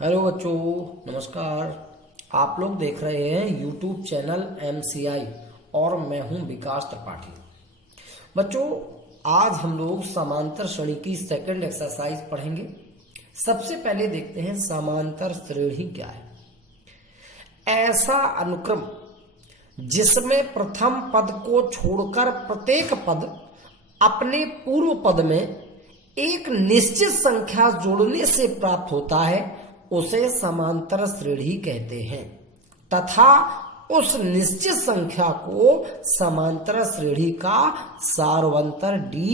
Hello बच्चों, नमस्कार। आप लोग देख रहे हैं यूट्यूब चैनल MCI और मैं हूं विकास त्रिपाठी। बच्चों, आज हम लोग समांतर श्रेणी की सेकंड एक्सरसाइज पढ़ेंगे। सबसे पहले देखते हैं समांतर श्रेणी क्या है। ऐसा अनुक्रम जिसमें प्रथम पद को छोड़कर प्रत्येक पद अपने पूर्व पद में एक निश्चित संख्या जोड़ने से प्राप्त होता है उसे समांतर श्रेणी कहते हैं तथा उस निश्चित संख्या को समांतर श्रेणी का सार्वंतर D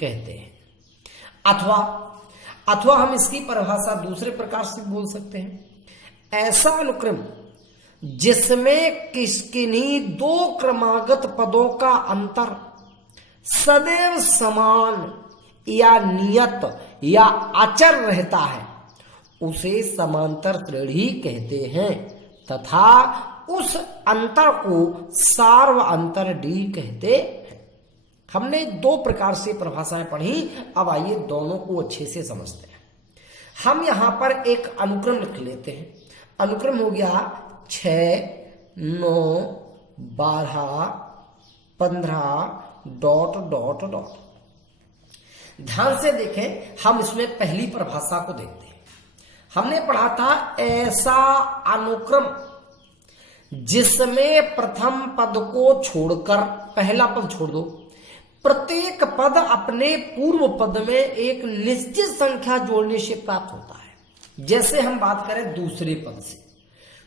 कहते हैं। अथवा हम इसकी परिभाषा दूसरे प्रकार से बोल सकते हैं। ऐसा अनुक्रम जिसमें किन्हीं दो क्रमागत पदों का अंतर सदैव समान या नियत या अचर रहता है उसे समांतर श्रेणी कहते हैं तथा उस अंतर को सार्वअंतर D कहते हैं। हमने दो प्रकार से परिभाषाएं पढ़ी, अब आइए दोनों को अच्छे से समझते हैं। हम यहां पर एक अनुक्रम लिख लेते हैं। अनुक्रम हो गया 6, 9, 12, 15 डॉट डॉट डॉट। ध्यान से देखें, हम इसमें पहली परिभाषा को देखते हैं। हमने पढ़ा था ऐसा अनुक्रम जिसमें प्रथम पद को छोड़कर, पहला पद छोड़ दो, प्रत्येक पद अपने पूर्व पद में एक निश्चित संख्या जोड़ने से प्राप्त होता है। जैसे हम बात करें दूसरे पद से,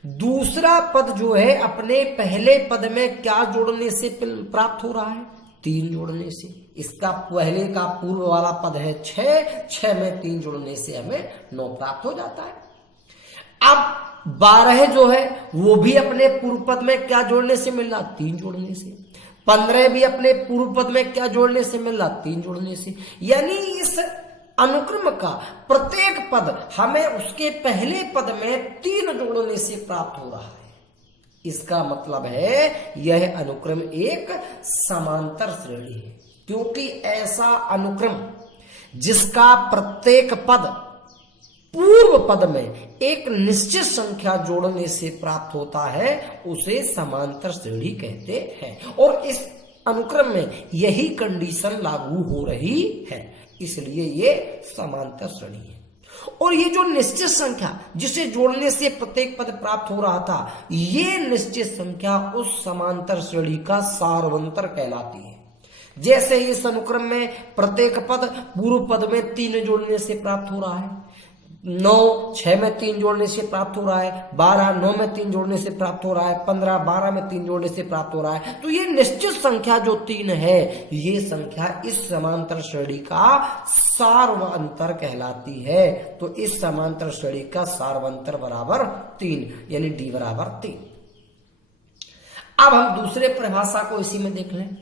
दूसरा पद जो है अपने पहले पद में क्या जोड़ने से प्राप्त हो रहा है? 3 जोड़ने से। इसका पहले का पूर्व वाला पद है 6 में 3 जोड़ने से हमें 9 प्राप्त हो जाता है। अब 12 जो है वो भी अपने पूर्व पद में क्या जोड़ने से मिल रहा? 3 जोड़ने से। 15 भी अपने पूर्व पद में क्या जोड़ने से मिल रहा? 3 जोड़ने से। यानी इस अनुक्रम का प्रत्येक पद हमें उसके पहले पद में 3 जोड़ने से प्राप्त हो रहा है। इसका मतलब है यह अनुक्रम एक समांतर श्रेणी है, क्योंकि ऐसा अनुक्रम जिसका प्रत्येक पद पूर्व पद में एक निश्चित संख्या जोड़ने से प्राप्त होता है उसे समांतर श्रेणी कहते हैं। और इस अनुक्रम में यही कंडीशन लागू हो रही है, इसलिए ये समांतर श्रेणी है। और ये जो निश्चित संख्या जिसे जोड़ने से प्रत्येक पद प्राप्त हो रहा था, ये निश्चित संख्या उस समांतर श्रेणी का सार्वंतर कहलाती है। जैसे इस अनुक्रम में प्रत्येक पद पूर्व पद में 3 जोड़ने से प्राप्त हो रहा है, 9 6 में 3 जोड़ने से प्राप्त हो रहा है, 12 9 में 3 जोड़ने से प्राप्त हो रहा है, 15 12 में 3 जोड़ने से प्राप्त हो रहा है। तो ये निश्चित संख्या जो 3 है, ये संख्या इस समांतर श्रेणी का सार्वंतर कहलाती है। तो इस समांतर श्रेणी का सार्वंतर बराबर 3, यानी D बराबर 3। अब हम दूसरे परिभाषा को इसी में देख लें।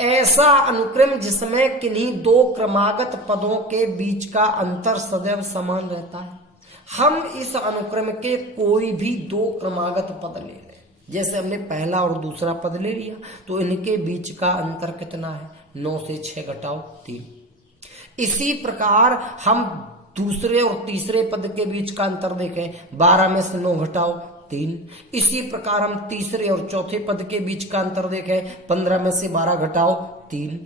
ऐसा अनुक्रम जिसमें किन्हीं दो क्रमागत पदों के बीच का अंतर सदैव समान रहता है। हम इस अनुक्रम के कोई भी 2 क्रमागत पद ले लें, जैसे हमने पहला और दूसरा पद ले लिया, तो इनके बीच का अंतर कितना है? 9 से 6 घटाओ 3। इसी प्रकार हम दूसरे और तीसरे पद के बीच का अंतर देखें, 12 में से 9 घटाओ 3। इसी प्रकार हम तीसरे और चौथे पद के बीच का अंतर देखें, 15 में से 12 घटाओ 3।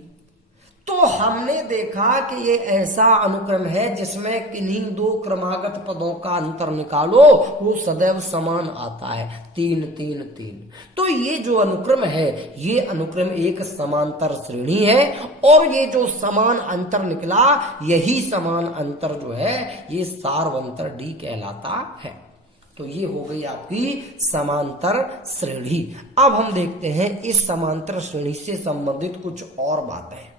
तो हमने देखा कि ये ऐसा अनुक्रम है जिसमें किन्हीं 2 क्रमागत पदों का अंतर निकालो, वो सदैव समान आता है, 3 3 3। तो ये जो अनुक्रम है, ये अनुक्रम एक समांतर श्रेणी है। और ये जो समान अंतर निकला, यही समान अंतर जो है ये सार्वंतर D कहलाता है। तो ये हो गई आपकी समांतर श्रेणी। अब हम देखते हैं इस समांतर श्रेणी से संबंधित कुछ और बातें।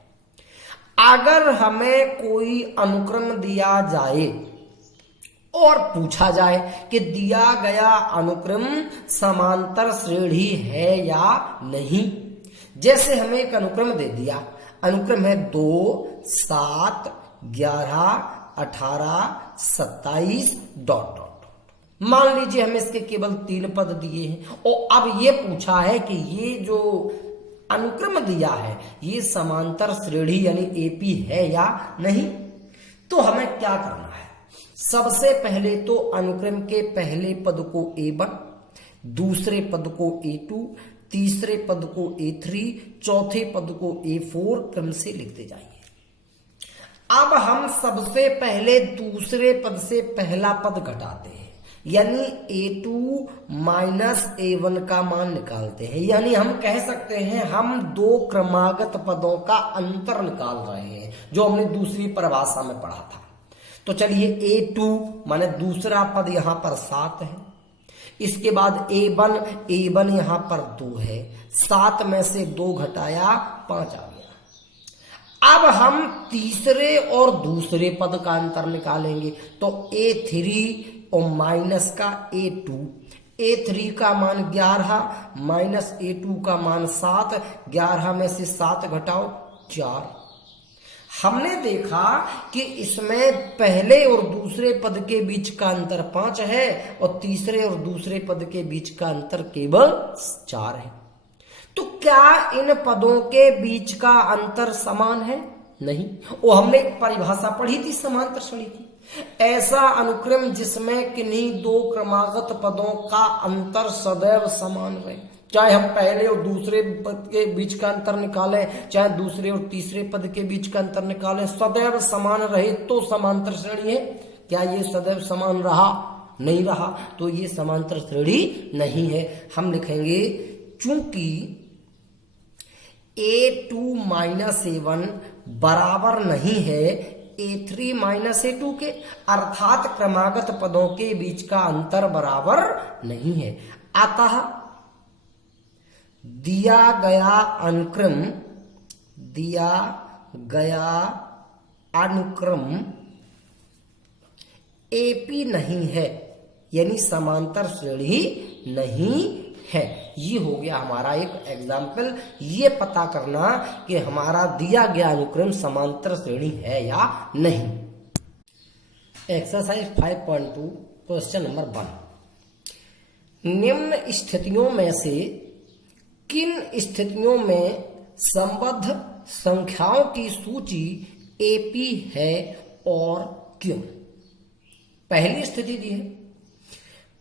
अगर हमें कोई अनुक्रम दिया जाए और पूछा जाए कि दिया गया अनुक्रम समांतर श्रेणी है या नहीं। जैसे हमें एक अनुक्रम दे दिया, अनुक्रम है 2 7 11 18 27 डॉट डॉट। मान लीजिए हमें इसके केवल 3 पद दिए हैं और अब ये पूछा है कि ये जो अनुक्रम दिया है ये समांतर श्रेणी यानी AP है या नहीं। तो हमें क्या करना है? सबसे पहले तो अनुक्रम के पहले पद को A1, दूसरे पद को A2, तीसरे पद को A3, चौथे पद को A4 क्रम से लिखते जाइए। अब हम सबसे पहले दूसरे पद से पहला पद घटाते हैं, यानी A2 माइनस A1 का मान निकालते हैं। यानी हम कह सकते हैं हम दो क्रमागत पदों का अंतर निकाल रहे हैं, जो हमने दूसरी परिभाषा में पढ़ा था। तो चलिए A2 माने दूसरा पद यहां पर 7 है, इसके बाद A1 यहां पर 2 है, 7 में से 2 घटाया 5 आ गया। अब हम तीसरे और दूसरे पद का अंतर निकालेंगे, तो A3 और माइनस का A2, A3 का मान 11 माइनस A2 का मान 7, 11 में से 7 घटाओ 4। हमने देखा कि इसमें पहले और दूसरे पद के बीच का अंतर 5 है और तीसरे और दूसरे पद के बीच का अंतर केवल 4 है। तो क्या इन पदों के बीच का अंतर समान है? नहीं। वो हमने एक परिभाषा पढ़ी थी समांतर श्रेणी की, ऐसा अनुक्रम जिसमें किन्हीं दो क्रमागत पदों का अंतर सदैव समान रहे। चाहे हम पहले और दूसरे पद के बीच का अंतर निकालें, चाहे दूसरे और तीसरे पद के बीच का अंतर निकालें, सदैव समान रहे तो समांतर श्रेणी है। क्या ये सदैव समान रहा? नहीं रहा, तो ये समांतर श्रेणी नहीं है। हम लिखेंगे चूंकि A2 माइनस A1 बराबर नहीं है A3 माइनस A2 के, अर्थात क्रमागत पदों के बीच का अंतर बराबर नहीं है। अतः दिया गया अनुक्रम AP नहीं है, यानी समांतर श्रेणी नहीं है। ये हो गया हमारा एक एग्जाम्पल, ये पता करना कि हमारा दिया गया अनुक्रम समांतर श्रेणी है या नहीं। एक्सरसाइज 5.2 क्वेश्चन नंबर 1, निम्न स्थितियों में से किन स्थितियों में संबद्ध संख्याओं की सूची AP है और क्यों? पहली स्थिति दी है,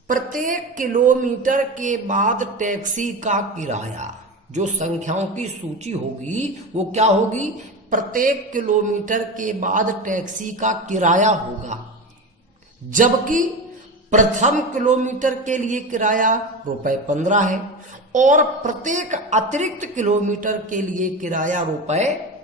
प्रत्येक किलोमीटर के बाद टैक्सी का किराया, जो संख्याओं की सूची होगी वो क्या होगी? प्रत्येक किलोमीटर के बाद टैक्सी का किराया होगा, जबकि प्रथम किलोमीटर के लिए किराया ₹15 है और प्रत्येक अतिरिक्त किलोमीटर के लिए किराया ₹8 है।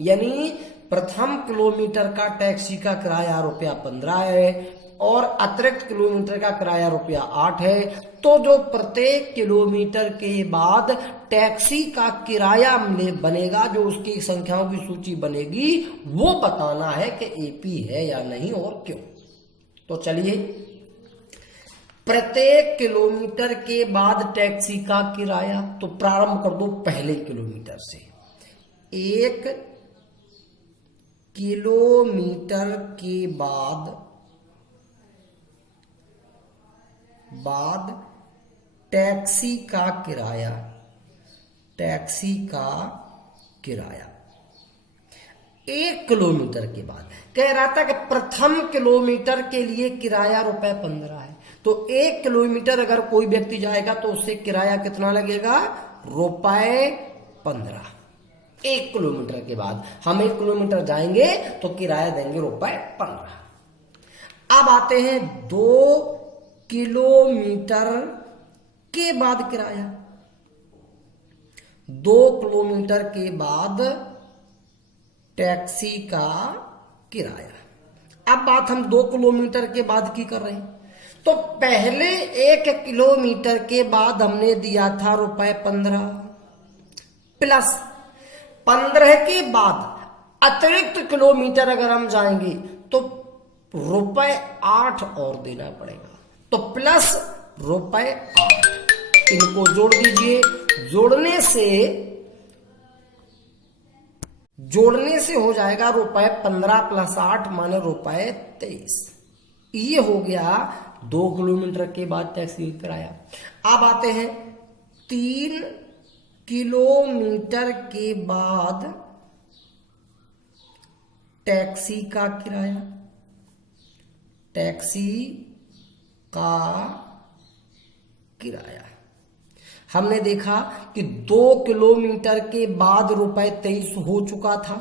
यानी प्रथम किलोमीटर का टैक्सी का किराया ₹15 है और अतिरिक्त किलोमीटर का किराया ₹8 है। तो जो प्रत्येक किलोमीटर के बाद टैक्सी का किराया बनेगा, जो उसकी संख्याओं की सूची बनेगी, वो बताना है कि AP है या नहीं और क्यों। तो चलिए, प्रत्येक किलोमीटर के बाद टैक्सी का किराया, तो प्रारंभ कर दो पहले किलोमीटर से। 1 किलोमीटर के बाद टैक्सी का किराया 1 किलोमीटर के बाद कह रहा था कि प्रथम किलोमीटर के लिए किराया ₹15 है, तो 1 किलोमीटर अगर कोई व्यक्ति जाएगा तो उससे किराया कितना लगेगा? ₹15। 1 किलोमीटर के बाद हम 1 किलोमीटर जाएंगे तो किराया देंगे ₹15। अब आते हैं 2 किलोमीटर के बाद किराया। 2 किलोमीटर के बाद टैक्सी का किराया। अब बात हम 2 किलोमीटर के बाद की कर रहे हैं, तो पहले 1 किलोमीटर के बाद हमने दिया था ₹15 प्लस 15 के बाद अतिरिक्त किलोमीटर अगर हम जाएंगे तो ₹8 और देना पड़ेगा, तो प्लस ₹8 इनको जोड़ दीजिए। जोड़ने से हो जाएगा ₹15 प्लस 8 माने ₹23। ये हो गया 2 किलोमीटर के बाद टैक्सी किराया। अब आते हैं 3 किलोमीटर के बाद टैक्सी का किराया। टैक्सी का किराया। हमने देखा कि 2 किलोमीटर के बाद ₹23 हो चुका था,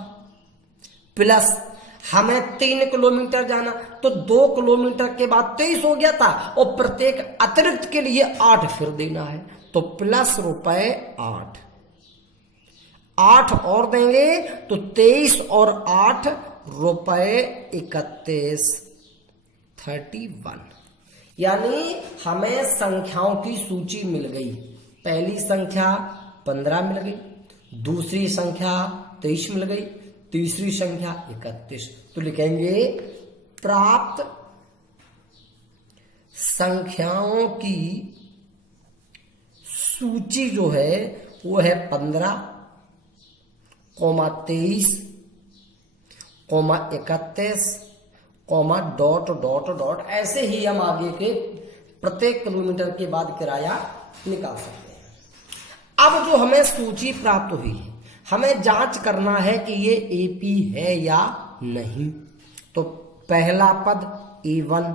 प्लस हमें 3 किलोमीटर जाना तो 2 किलोमीटर के बाद 23 हो गया था, और प्रत्येक अतिरिक्त के लिए 8 फिर देना है, तो प्लस ₹8। 8 और देंगे तो 23 और 8 ₹31, 31। यानी हमें संख्याओं की सूची मिल गई। पहली संख्या 15 मिल गई, दूसरी संख्या 23 मिल गई, तीसरी संख्या 31। तो लिखेंगे प्राप्त संख्याओं की सूची जो है वो है 15, 23, 31, ... ऐसे ही हम आगे के प्रत्येक किलोमीटर के बाद किराया निकाल सकते हैं। अब जो हमें सूची प्राप्त हुई है, हमें जांच करना है कि ये एपी है या नहीं। तो पहला पद A1,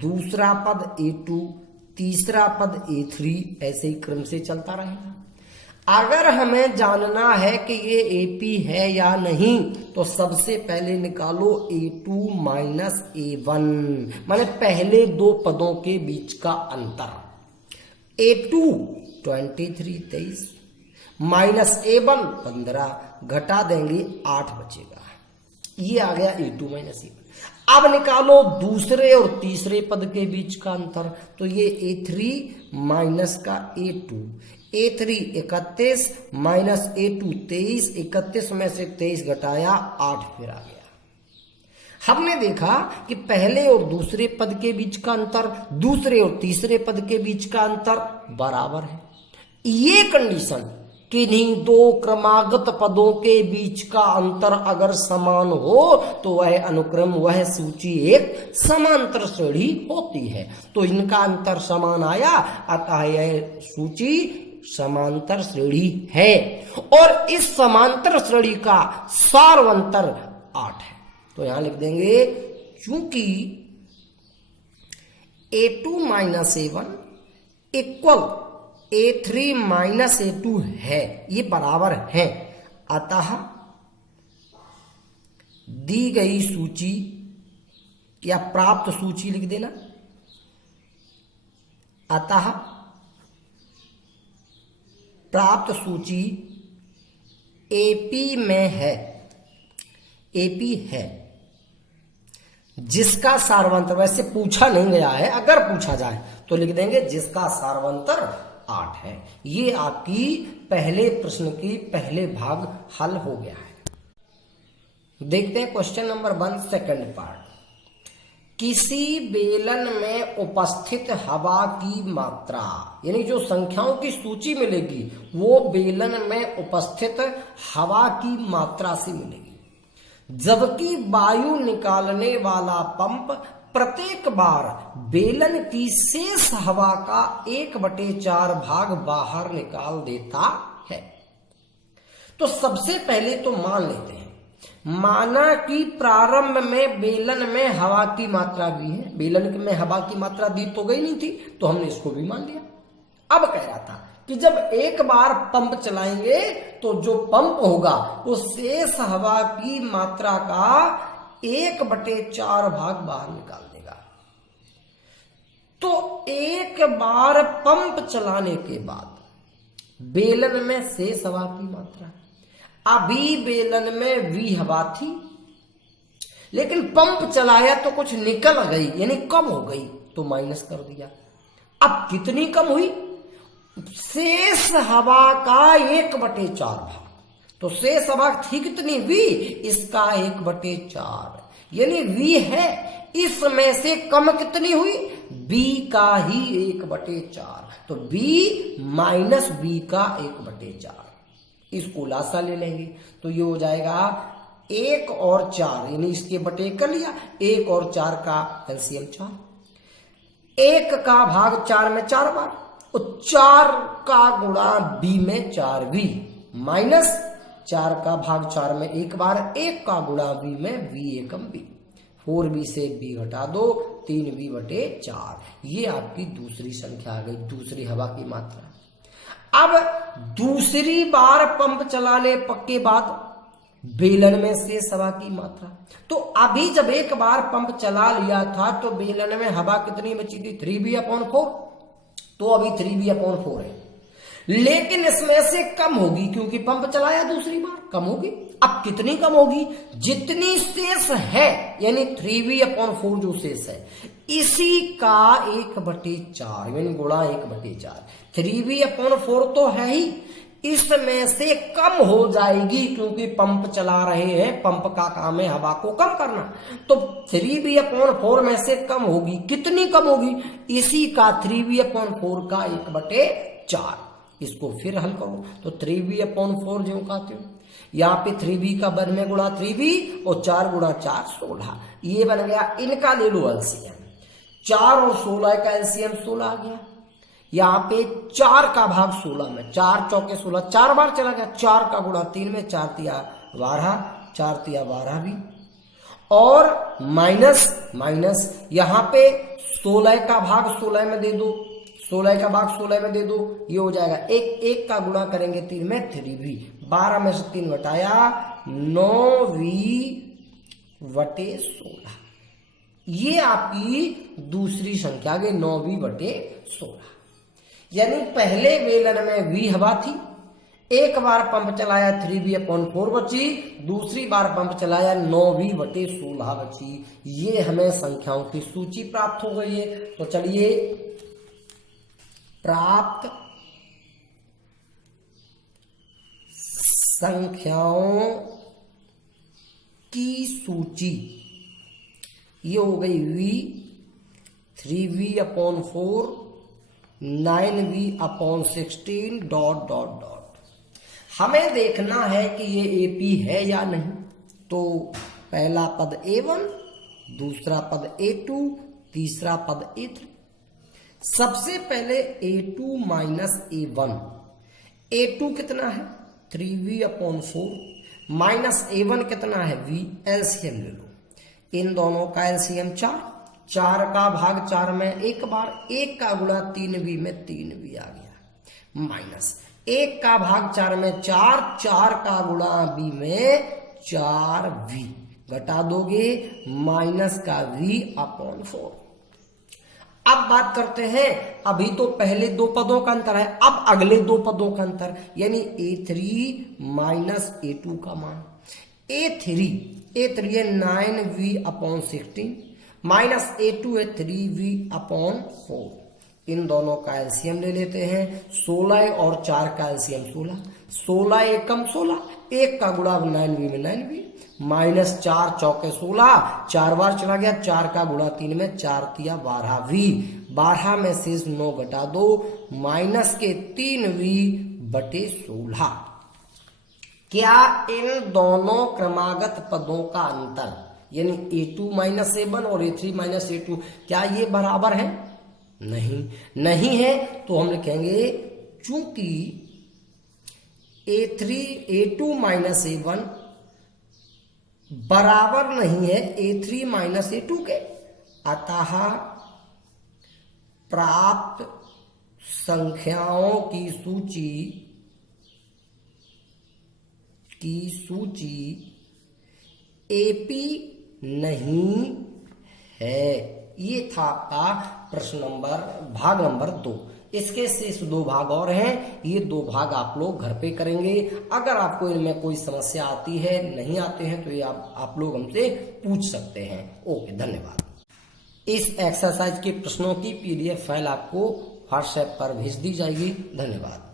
दूसरा पद A2, तीसरा पद A3, ऐसे ही क्रम से चलता रहेगा। अगर हमें जानना है कि ये एपी है या नहीं, तो सबसे पहले निकालो A2 माइनस A1, माने पहले 2 पदों के बीच का अंतर। A2 23, 23 माइनस A1 15, घटा देंगे 8 बचेगा। ये आ गया A2 माइनस A1। अब निकालो दूसरे और तीसरे पद के बीच का अंतर, तो ये A3 माइनस का A2, A3 31 माइनस A2 23, 31 में से 23 घटाया 8 फिर आ गया। हमने देखा कि पहले और दूसरे पद के बीच का अंतर दूसरे और तीसरे पद के बीच का अंतर बराबर है। ये कंडीशन किन्हीं 2 क्रमागत पदों के बीच का अंतर अगर समान हो तो वह अनुक्रम, वह सूची एक समांतर श्रेणी होती है। तो इनका अंतर समान आया, अतः यह सूची समांतर श्रेणी है, और इस समांतर श्रेणी का सार्वंतर 8 है। तो यहां लिख देंगे चूंकि A2 minus A1 equal A3 minus A2 है, ये बराबर है, अतः दी गई सूची या प्राप्त सूची लिख देना, अतः प्राप्त सूची एपी में है, एपी है, जिसका सार्वंतर, वैसे पूछा नहीं गया है, अगर पूछा जाए तो लिख देंगे जिसका सार्वंतर 8 है। ये आपकी पहले प्रश्न की पहले भाग हल हो गया है। देखते हैं क्वेश्चन नंबर 1 सेकंड पार्ट। किसी बेलन में उपस्थित हवा की मात्रा, यानी जो संख्याओं की सूची मिलेगी वो बेलन में उपस्थित हवा की मात्रा से मिलेगी, जबकि वायु निकालने वाला पंप प्रत्येक बार बेलन की शेष हवा का 1/4 भाग बाहर निकाल देता है। तो सबसे पहले तो मान लेते हैं, माना कि प्रारंभ में बेलन में हवा की मात्रा भी है, बेलन में हवा की मात्रा दी तो गई नहीं थी, तो हमने इसको भी मान लिया। अब कह रहा था कि जब एक बार पंप चलाएंगे तो जो पंप होगा वो शेष हवा की मात्रा का 1/4 भाग बाहर निकाल देगा। तो एक बार पंप चलाने के बाद बेलन में शेष हवा की मात्रा, अभी बेलन में V हवा थी, लेकिन पंप चलाया तो कुछ निकल गई, यानी कम हो गई, तो माइनस कर दिया। अब कितनी कम हुई? शेष हवा का 1/4 भाग। तो शेष हवा थी कितनी? V, इसका 1/4, यानी V है, इसमें से कम कितनी हुई? B का ही 1/4, तो B माइनस B का 1/4। इसको लासा ले लेंगे तो ये हो जाएगा 1 और 4, यानी इसके बटे कर लिया, 1 और 4 का एलसीएम 4, 1 का भाग 4 में 4 बार, और 4 का गुणा B में 4V, माइनस 4 का भाग 4 में 1 बार, 1 का गुणा B में V एकम B, 4B से B घटा दो, 3v/4। ये आपकी दूसरी संख्या आ गई, दूसरी हवा की मात्रा। अब दूसरी बार पंप चलाने के बाद बेलन में शेष हवा की मात्रा, तो अभी जब एक बार पंप चला लिया था तो बेलन में हवा कितनी बची थी? 3v/4। तो अभी 3v/4 है, लेकिन इसमें से कम होगी क्योंकि पंप चलाया दूसरी बार, कम होगी। अब कितनी कम होगी? जितनी शेष है, यानी 3v/4 जो शेष है इसी का 1/4 यानी गुणा 1/4। 3v/4 तो है ही, इसमें से कम हो जाएगी क्योंकि पंप चला रहे हैं, पंप का काम है हवा को कम करना, तो 3v/4 में से कम होगी। कितनी कम होगी? इसी का 3v/4 का 1/4। इसको फिर हल करो तो 3v/4 जो कहते हो, यहाँ पे 3v का वर्ग में गुणा 3v और 4 गुणा 4 16, ये बन गया। इनका ले लो एलसीएम, 4 और 16 का एलसीएम 16 आ गया। यहाँ पे 4 का भाग 16 में, 4 चौके 16, 4 बार चला गया। 4 का गुणा 3 में, 4 तिया 12, 4 तिया 12 भी, और माइनस यहाँ पे 16 का भाग 16 में दे दो, 16 का भाग 16 में दे दो, ये हो जाएगा 1 का गुणा करेंगे 3 में 3v, 12 में से 3 घटाया 9v/16। ये आपकी दूसरी संख्या आ गई 9v/16। यानी पहले बेलन में v हवा थी, एक बार पंप चलाया 3v/4 बची, दूसरी बार पंप चलाया 9v/16 बची। ये हमें संख्याओं की सूची प्राप्त हो गई है। तो चलिए, प्राप्त संख्याओं की सूची, ये हो गई v, 3v/4, 9v/16 ... हमें देखना है कि ये AP है या नहीं। तो पहला पद A1, दूसरा पद A2, तीसरा पद A3। सबसे पहले A2 माइनस A1। A2 कितना है? 3v/4 माइनस A1 कितना है? v। एलसीएम ले लो, इन दोनों का एलसीएम 4, 4 का भाग 4 में एक बार, 1 का गुणा 3v में 3v आ गया, माइनस 1 का भाग 4 में 4, 4 का गुणा v में 4v, घटा दोगे माइनस का v/4। अब बात करते हैं, अभी तो पहले दो पदों का अंतर है, अब अगले दो पदों का अंतर, यानी A3 माइनस A2 का मान। A3 है 9v/16 माइनस A2 है 3v/4। इन दोनों का एलसीएम ले लेते हैं, 16 और 4 का एलसीएम 16, 16 एकम 16, 1 का गुणा 9v में 9v, माइनस 4 चौके 16, 4 बार चला गया, 4 का गुणा 3 में, 4 तिया 12v, 12 में से 9 घटा दो, माइनस के 3v/16। क्या इन दोनों क्रमागत पदों का अंतर, यानी A2 माइनस A1 और A3 माइनस A2, क्या ये बराबर है? नहीं है। तो हम लिखेंगे चूंकि A2 माइनस A1 बराबर नहीं है A3 माइनस A2 के, अतः प्राप्त संख्याओं की सूची AP नहीं है। ये था आपका प्रश्न भाग नंबर 2। इसके शेष 2 भाग और हैं, ये 2 भाग आप लोग घर पे करेंगे। अगर आपको इनमें कोई समस्या आती है, नहीं आते हैं, तो ये आप लोग हमसे पूछ सकते हैं। ओके, धन्यवाद। इस एक्सरसाइज के प्रश्नों की PDF फाइल आपको व्हाट्सएप पर भेज दी जाएगी। धन्यवाद।